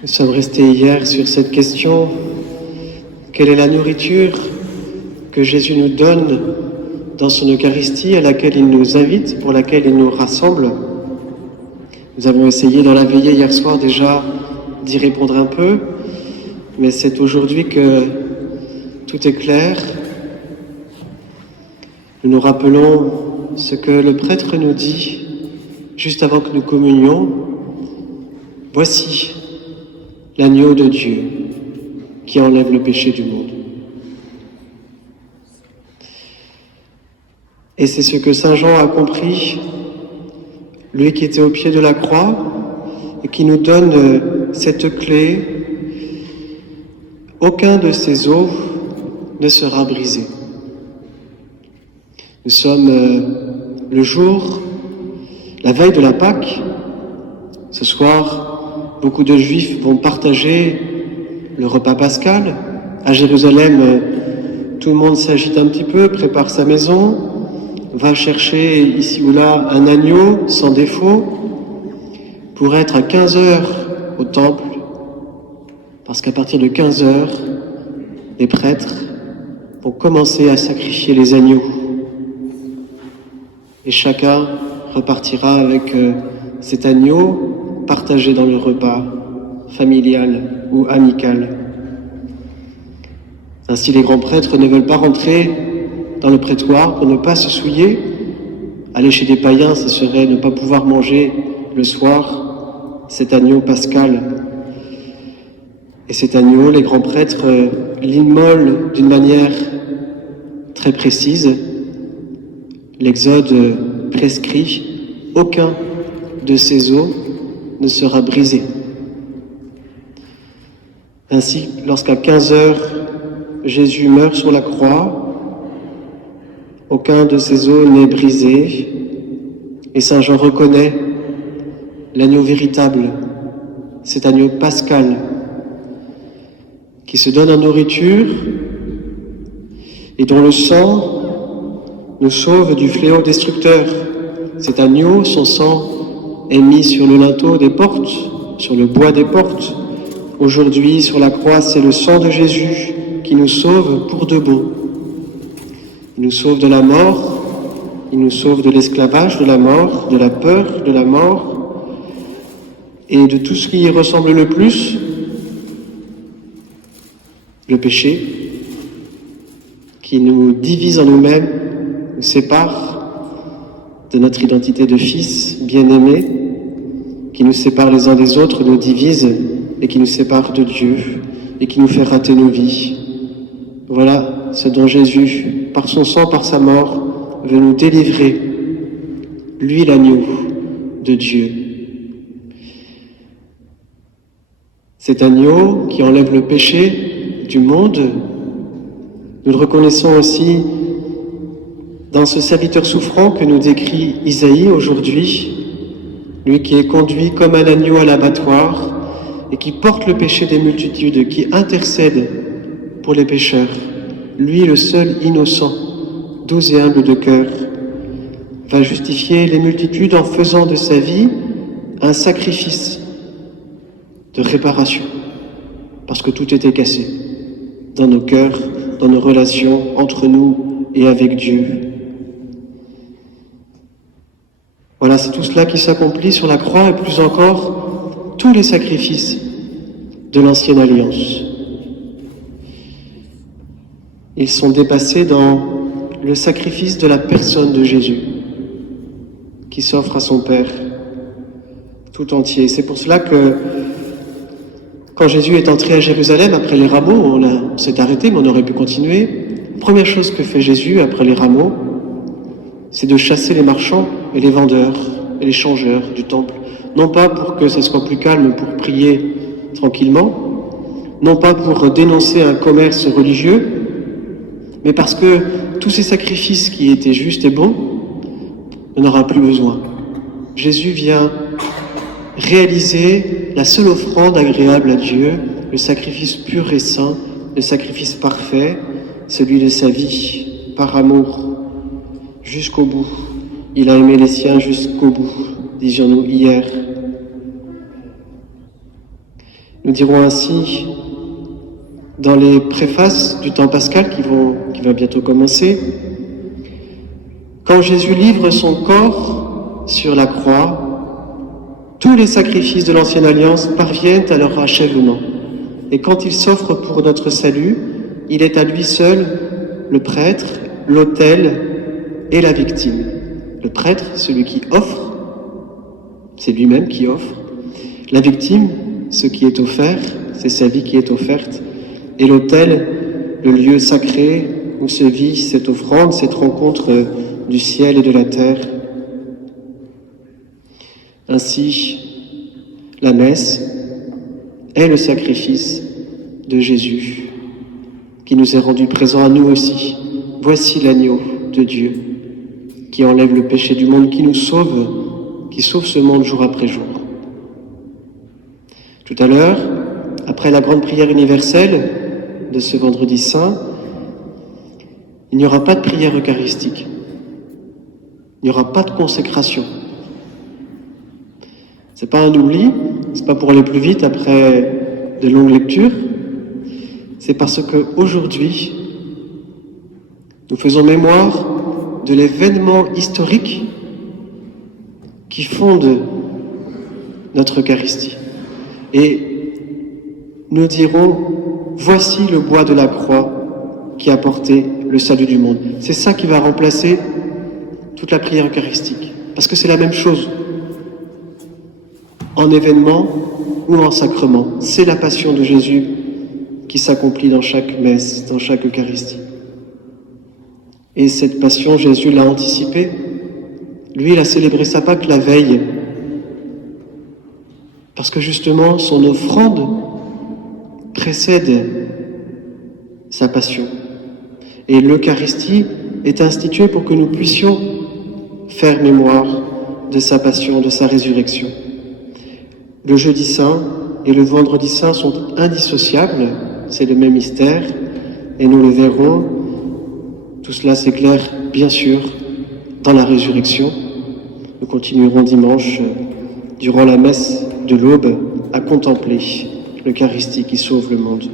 Nous sommes restés hier sur cette question, quelle est la nourriture que Jésus nous donne dans son Eucharistie, à laquelle il nous invite, pour laquelle il nous rassemble. Nous avons essayé dans la veillée hier soir déjà d'y répondre un peu, mais c'est aujourd'hui que tout est clair. Nous nous rappelons ce que le prêtre nous dit juste avant que nous communions. Voici l'agneau de Dieu qui enlève le péché du monde. Et c'est ce que Saint Jean a compris, lui qui était au pied de la croix et qui nous donne cette clé. Aucun de ces os ne sera brisé. Nous sommes le jour, la veille de la Pâque. Ce soir, beaucoup de Juifs vont partager le repas pascal. À Jérusalem, tout le monde s'agite un petit peu, prépare sa maison, va chercher ici ou là un agneau sans défaut pour être à 15 heures au temple, parce qu'à partir de 15 heures, les prêtres vont commencer à sacrifier les agneaux. Et chacun repartira avec cet agneau partagé dans le repas familial ou amical. Ainsi, les grands prêtres ne veulent pas rentrer dans le prétoire pour ne pas se souiller. Aller chez des païens, ce serait ne pas pouvoir manger le soir cet agneau pascal. Et cet agneau, les grands prêtres l'immolent d'une manière très précise. L'Exode prescrit, aucun de ces os ne sera brisé. Ainsi, lorsqu'à 15 heures, Jésus meurt sur la croix, aucun de ces os n'est brisé, et Saint Jean reconnaît l'agneau véritable, cet agneau pascal, qui se donne en nourriture et dont le sang nous sauve du fléau destructeur. Cet agneau, son sang est mis sur le linteau des portes, sur le bois des portes. Aujourd'hui, sur la croix, c'est le sang de Jésus qui nous sauve pour de bon. Il nous sauve de la mort, il nous sauve de l'esclavage, de la mort, de la peur, de la mort, et de tout ce qui y ressemble le plus, le péché, qui nous divise en nous-mêmes, nous sépare de notre identité de fils bien-aimé, qui nous sépare les uns des autres, nous divise et qui nous sépare de Dieu et qui nous fait rater nos vies. Voilà ce dont Jésus, par son sang, par sa mort, veut nous délivrer, lui l'agneau de Dieu. Cet agneau qui enlève le péché du monde, nous le reconnaissons aussi dans ce serviteur souffrant que nous décrit Isaïe aujourd'hui, lui qui est conduit comme un agneau à l'abattoir et qui porte le péché des multitudes, qui intercède pour les pécheurs. Lui, le seul innocent, doux et humble de cœur, va justifier les multitudes en faisant de sa vie un sacrifice de réparation, parce que tout était cassé dans nos cœurs, dans nos relations entre nous et avec Dieu. Voilà, c'est tout cela qui s'accomplit sur la croix et plus encore tous les sacrifices de l'ancienne alliance. Ils sont dépassés dans le sacrifice de la personne de Jésus qui s'offre à son Père tout entier. C'est pour cela que quand Jésus est entré à Jérusalem après les rameaux, on s'est arrêté mais on aurait pu continuer. La première chose que fait Jésus après les rameaux, c'est de chasser les marchands et les vendeurs et les changeurs du temple. Non pas pour que ça soit plus calme, pour prier tranquillement, non pas pour dénoncer un commerce religieux, mais parce que tous ces sacrifices qui étaient justes et bons, on n'en aura plus besoin. Jésus vient réaliser la seule offrande agréable à Dieu, le sacrifice pur et saint, le sacrifice parfait, celui de sa vie, par amour, jusqu'au bout. Il a aimé les siens jusqu'au bout, disions-nous hier. Nous dirons ainsi, dans les préfaces du temps pascal qui va bientôt commencer, quand Jésus livre son corps sur la croix, tous les sacrifices de l'ancienne alliance parviennent à leur achèvement. Et quand il s'offre pour notre salut, il est à lui seul le prêtre, l'autel et la victime. Le prêtre, celui qui offre, c'est lui-même qui offre. La victime, ce qui est offert, c'est sa vie qui est offerte. Et l'autel, le lieu sacré où se vit cette offrande, cette rencontre du ciel et de la terre. Ainsi, la messe est le sacrifice de Jésus qui nous est rendu présent à nous aussi. Voici l'agneau de Dieu qui enlève le péché du monde, qui nous sauve, qui sauve ce monde jour après jour. Tout à l'heure, après la grande prière universelle de ce vendredi saint, il n'y aura pas de prière eucharistique. Il n'y aura pas de consécration. C'est pas un oubli, c'est pas pour aller plus vite après de longues lectures. C'est parce que aujourd'hui, nous faisons mémoire de l'événement historique qui fonde notre Eucharistie. Et nous dirons, voici le bois de la croix qui a porté le salut du monde. C'est ça qui va remplacer toute la prière eucharistique. Parce que c'est la même chose. En événement ou en sacrement. C'est la passion de Jésus qui s'accomplit dans chaque messe, dans chaque Eucharistie. Et cette passion, Jésus l'a anticipée. Lui, il a célébré sa Pâque la veille. Parce que justement, son offrande précède sa passion. Et l'Eucharistie est instituée pour que nous puissions faire mémoire de sa passion, de sa résurrection. Le jeudi saint et le vendredi saint sont indissociables, c'est le même mystère, et nous le verrons. Tout cela s'éclaire, bien sûr, dans la résurrection. Nous continuerons dimanche, durant la messe de l'aube, à contempler l'Eucharistie qui sauve le monde.